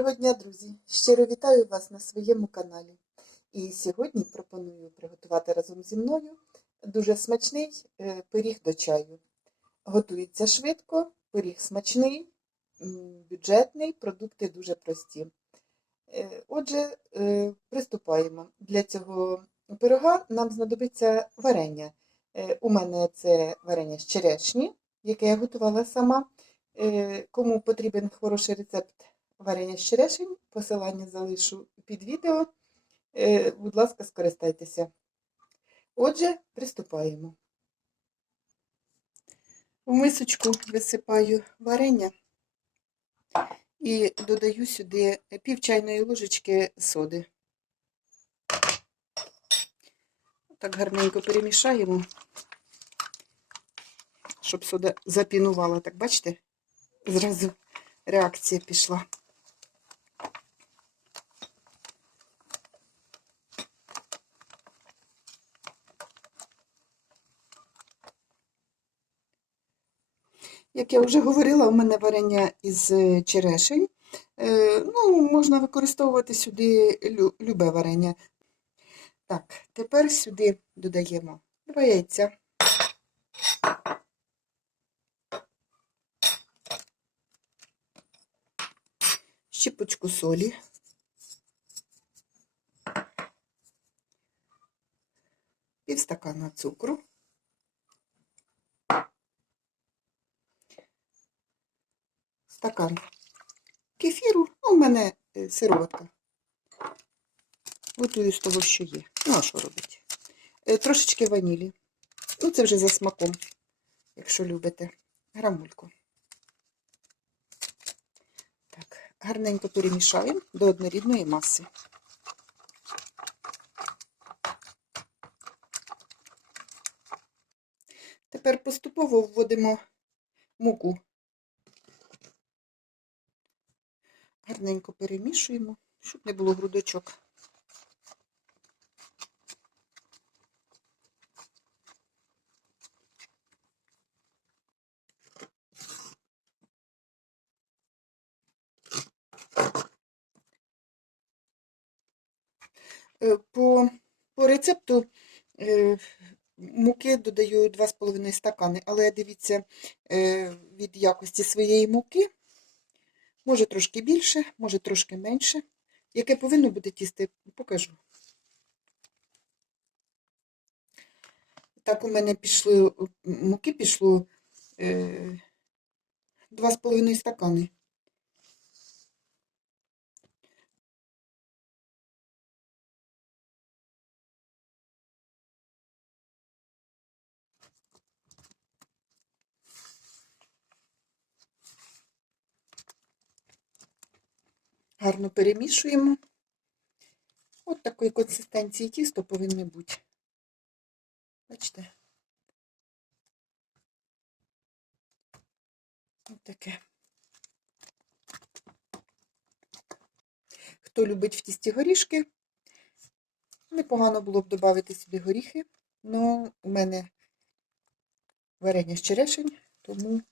Доброго дня, друзі! Щиро вітаю вас на своєму каналі. І сьогодні пропоную приготувати разом зі мною дуже смачний е, пиріг до чаю. Готується швидко, пиріг смачний, бюджетний, продукти дуже прості. Е, Отже, е, приступаємо. Для цього пирога нам знадобиться варення. У мене це варення з черешні, яке я готувала сама. Кому потрібен хороший рецепт варення з черешень, посилання залишу під відео. Е, Будь ласка, скористайтеся. Отже, приступаємо. У мисочку висипаю варення і додаю сюди пів чайної ложечки соди. Так гарненько перемішаємо, щоб сода запінувала. Так, бачите? Зразу реакція пішла. Як я вже говорила, у мене варення із е, черешень. Е, Ну, можна використовувати сюди лю- любе варення. Так, тепер сюди додаємо два яйця. щепочку солі, пів стакана цукру, стакан кефіру, ну, у мене е, сироватка. Готую з того, що є. Ну, а що робити? Е, Трошечки ванілі. Ну, це вже за смаком, якщо любите. Грамульку. Так, гарненько перемішаємо до однорідної маси. Тепер поступово вводимо муку. Гарненько перемішуємо, щоб не було грудочок. Е, По, по рецепту е, муки додаю 2,5 стакани, але дивіться е, від якості своєї муки. Може трошки більше, може трошки менше. Яке повинно бути тісто, покажу. Так, у мене пішли, муки пішло е, 2,5 стакани. Гарно перемішуємо. От такої консистенції тісто повинно бути. Бачите? Ось таке. Хто любить в тісті горішки, непогано було б додати сюди горіхи, але у мене варення з черешень, тому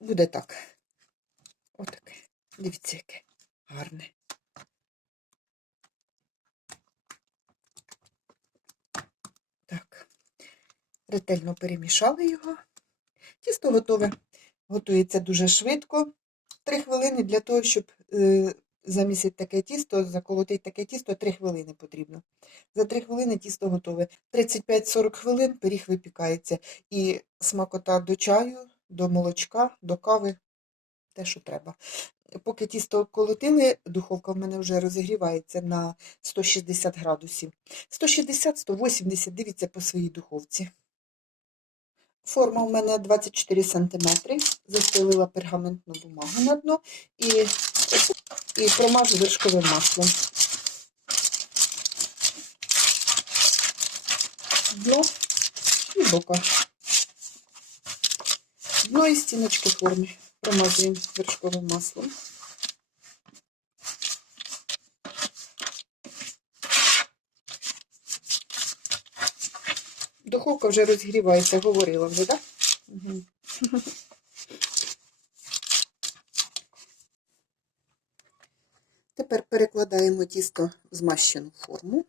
буде так. Отаке. Дивіться, яке гарне. Так, ретельно перемішали його. Тісто готове. Готується дуже швидко. Три хвилини для того, щоб е, замісити таке тісто, заколотити таке тісто, три хвилини потрібно. За три хвилини тісто готове. 35-40 хвилин пиріг випікається. І смакота до чаю, до молочка, до кави, те, що треба. Поки тісто колотили, духовка в мене вже розігрівається на 160 градусів. 160-180, дивіться по своїй духовці. Форма у мене 24 см. Застелила пергаментну бумагу на дно і, і промажу вершковим маслом. Дно і бока. Дно і стіночки форми промазуємо вершковим маслом. Духовка вже розгрівається, говорила вже, так? Угу. Тепер перекладаємо тісто в змащену форму.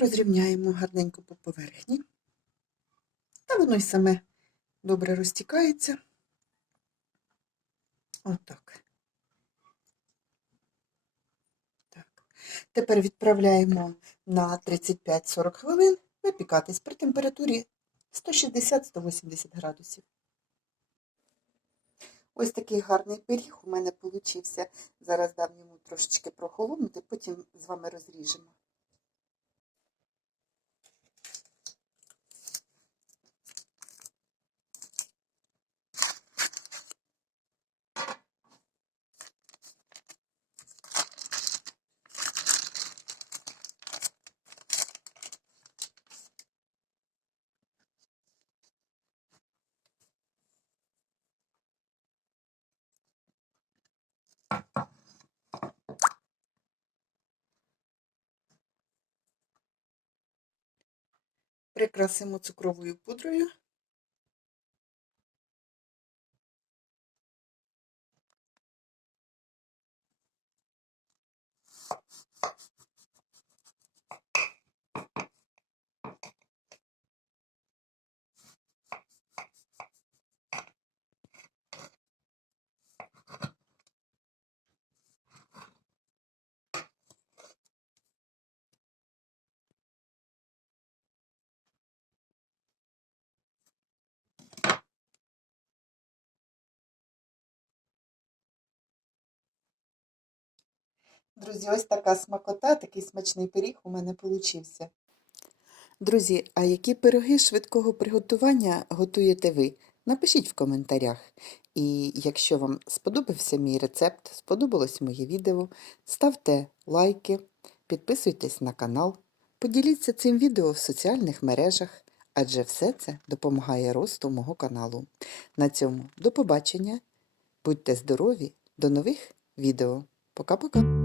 Розрівняємо гарненько по поверхні. Та воно й саме добре розтікається. Отак. Так. Тепер відправляємо на 35-40 хвилин випікатись при температурі 160-180 градусів. Ось такий гарний пиріг у мене получився. Зараз дам йому трошечки прохолонути, потім з вами розріжемо. Прикрасимо цукровою пудрою. Друзі, ось така смакота, такий смачний пиріг у мене получився. Друзі, а які пироги швидкого приготування готуєте ви? Напишіть в коментарях. І якщо вам сподобався мій рецепт, сподобалось моє відео, ставте лайки, підписуйтесь на канал, поділіться цим відео в соціальних мережах, адже все це допомагає росту мого каналу. На цьому до побачення, будьте здорові, до нових відео. Пока-пока!